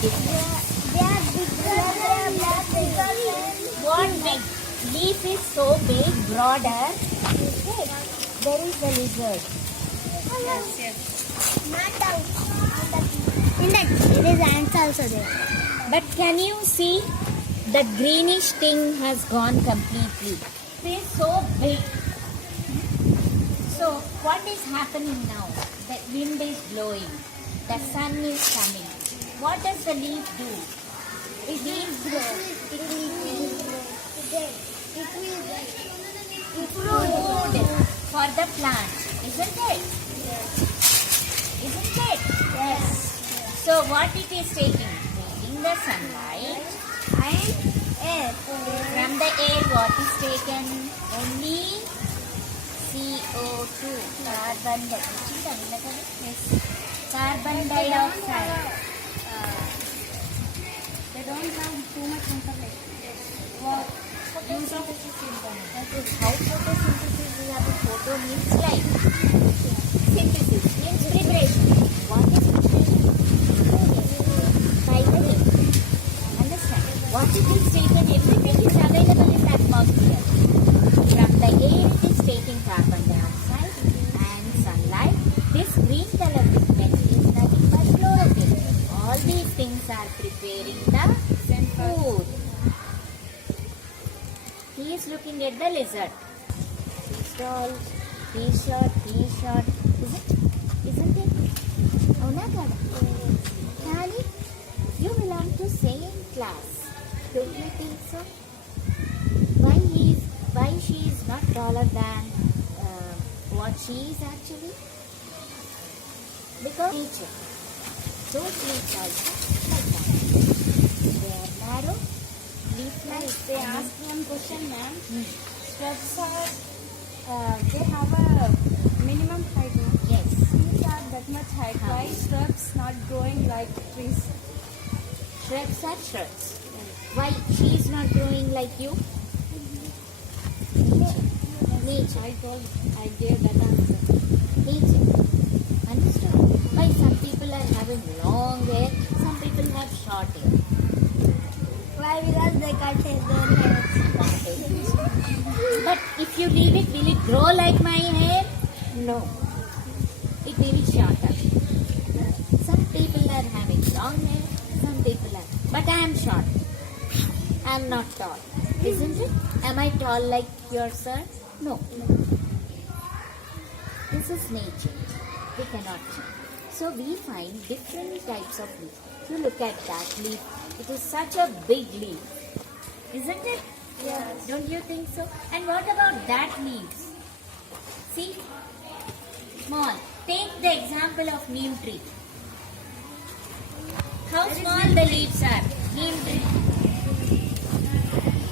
different. They are bigger. What big leaf is so big, broader? Okay. There is the lizard. Not out. In that, it is ants also there. But can you see the greenish thing has gone completely? It is so big. So what is happening now? The wind is blowing. The sun is coming. What does the leaf do? It leaves grow. Food for the plant, isn't it? Isn't it? Yes. So what it is taking? Taking the sunlight And air. from the air. What is taken? Only CO2, carbon dioxide. Yes. Carbon dioxide. They don't have too much information. Use of that is how photosynthesis we have a photo means light. Synthesis means preparation. What is preparation? By the air. Understand? What it is taken, everything is available in the atmosphere. From the air it is taking carbon dioxide and sunlight. This green color pigment is nothing but chlorophyll. All these things are preparing the food. He is looking at the lizard. He's tall, he's short, Isn't it? Oh, no, God. Kali, you belong to same class. Don't you think so? Why she is not taller than what she is actually? Because nature. Those leaves also like that. They are narrow, leaf-like. They asked one question, ma'am. Shrubs are, they have a minimum height, no? Yes. Trees are that much height. Why shrubs not growing like trees? Shrubs are shrubs. Why she is not growing like you? Nature. I gave that answer. Nature. Understood? Why some people are having long hair, some people have short hair. Why? Because they cut their hairs. But if you leave it, will it grow like my hair? No. It will be shorter. Some people are having long hair, some people are. But I am short. I am not tall. Isn't it? Am I tall like your sir? No. This is nature. We cannot change. So we find different types of leaves. You look at that leaf. It is such a big leaf. Isn't it? Yes. Don't you think so? And what about that leaves? See? Small. Take the example of neem tree. How small the leaves are. Neem tree.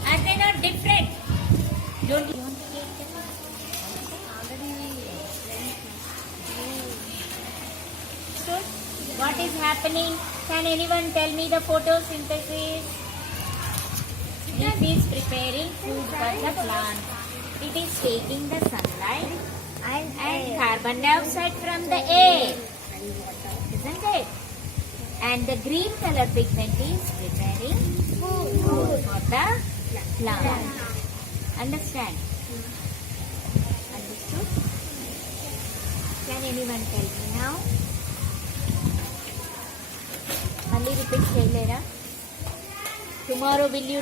Are they not different? Don't you want to take them? So, what is happening? Can anyone tell me the photosynthesis? Leaf is preparing food for the plant. It is taking the sunlight and carbon dioxide from the air. Isn't it? And the green color pigment is preparing food for the plant. Understand? Understood? Can anyone tell me now? Only repeat చేయలేరా? Tomorrow will you